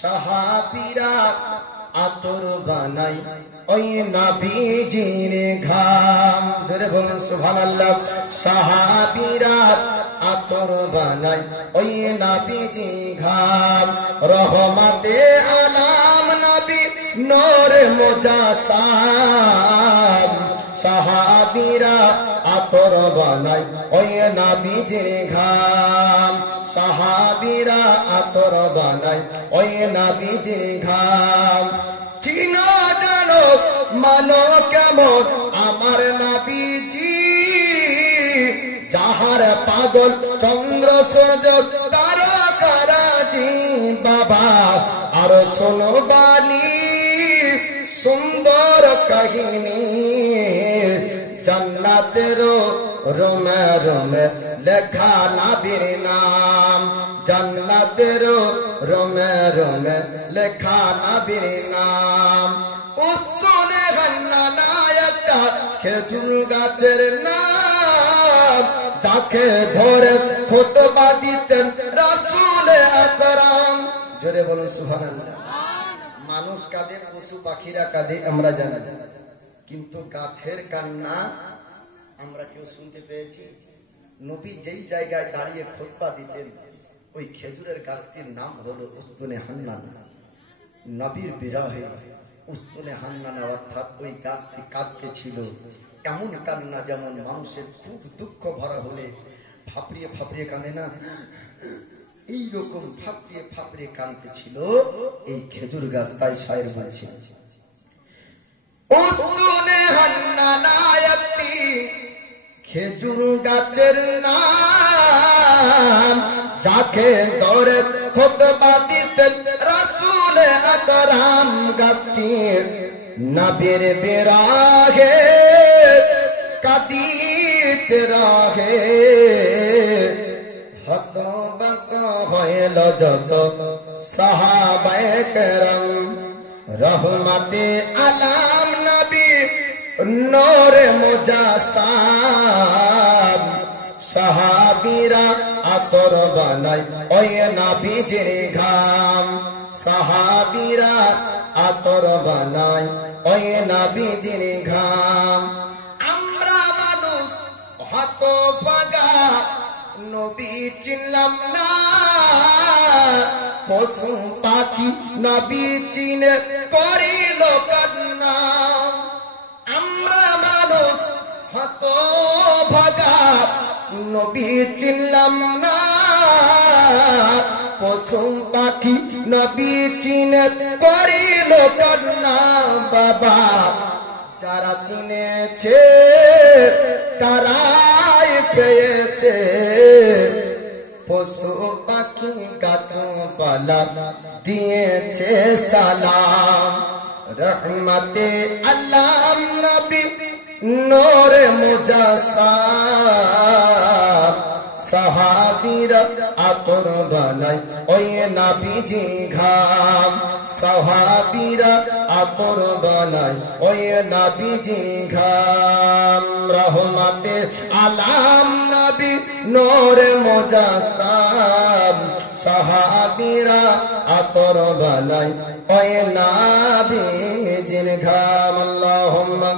সাহাবীরা আতর বানাই ওই নবীজির ঘাম। জোরে বলুন সুবহানাল্লাহ। সাহাবীরা আতর বানাই ওই নবীজি ঘাম। রহমতে আলাম নবী নূর মুজাসসাম। সাহাবীরা আতর বানাই ওই নবীজির ঘাম। সাহাবীরা আতর বানাই ওই নবীজির ঘাম। চিনো জানো মানো কেমন আমার নবীজি, যাহার পাগল চন্দ্র সূর্য তারকারাজি। বাবা আর শোনো বাণী সুন্দর কাহিনী, জান্নাতের রোমে রোমে লেখা নবীর নাম। জান্নাতের রোমে রোমে লেখা নবীর নাম। উস্তুনে হান্নানা একটা খেজুর গাছের নাম, যাকে ধরে খুতবা দিতেন রাসূল আকরাম। জোরে বলুন সুবহানাল্লাহ। মানুষ কাঁদে, পশু পাখিরা কাঁদে আমরা জানি, কিন্তু গাছের কান্না আমরা কেউ শুনতে পেয়েছি? নবী যেই জায়গায় দাঁড়িয়ে খুতবা দিতেন ওই খেজুরের গাছটির নাম হলো উস্তুনে হান্নানা। নবীর বিরহে উস্তুনে হান্নানা, অর্থাৎ ওই গাছটি কাঁদতেছিল এমন কান্না যেমন মানুষের খুব দুঃখ ভরা হলে ফাপড়িয়ে ফাপড়িয়ে কাঁদে না, এইরকম ফাপড়িয়ে ফাপড়িয়ে কাঁদতেছিল এই খেজুর গাছ। তাই শায়ের বলছে উস্তুনে হান্নানা একটি খেজুর গাছের নাম, যাকে ধরে খুতবা দিতেন রাসূল আকরাম। গাছটির নবীর বিরহে কাঁদিতে রহে, হতবাক হইল যত সাহাবায়ে কেরাম। রহমতে আলাম নবী নূর মুজাসসাম। সাহাবীরা আতর বানাই ওই নবীজির ঘাম। সাহাবীরা আতর বানাই ওই নবীজির ঘাম। আমরা মানুষ হতভাগা নবী চিনলাম না, পশু পাখি নবী চিনে করিল কান্না। আমরা মানুষ হতভাগা নবী চিনলাম না, পশু পাখি নবী চিনে করিল কান্না। বাবা যারা চিনেছে তারাই পেয়েছে, পশু পাখি গাছপালা দিয়েছে সালাম। রহমতে আলাম নবী নূর মুজাসসাম। সাহাবীরা আতর বানাই ওই নবীজি ঘাম। সাহাবীরা আতর বানাই ওই নবীজি ঘাম। রহমতে আলাম নবী নূর মুজাসসাম। সাহাবীরা আতর বানাই ওই নবীজির ঘাম। আল্লাহুম্মা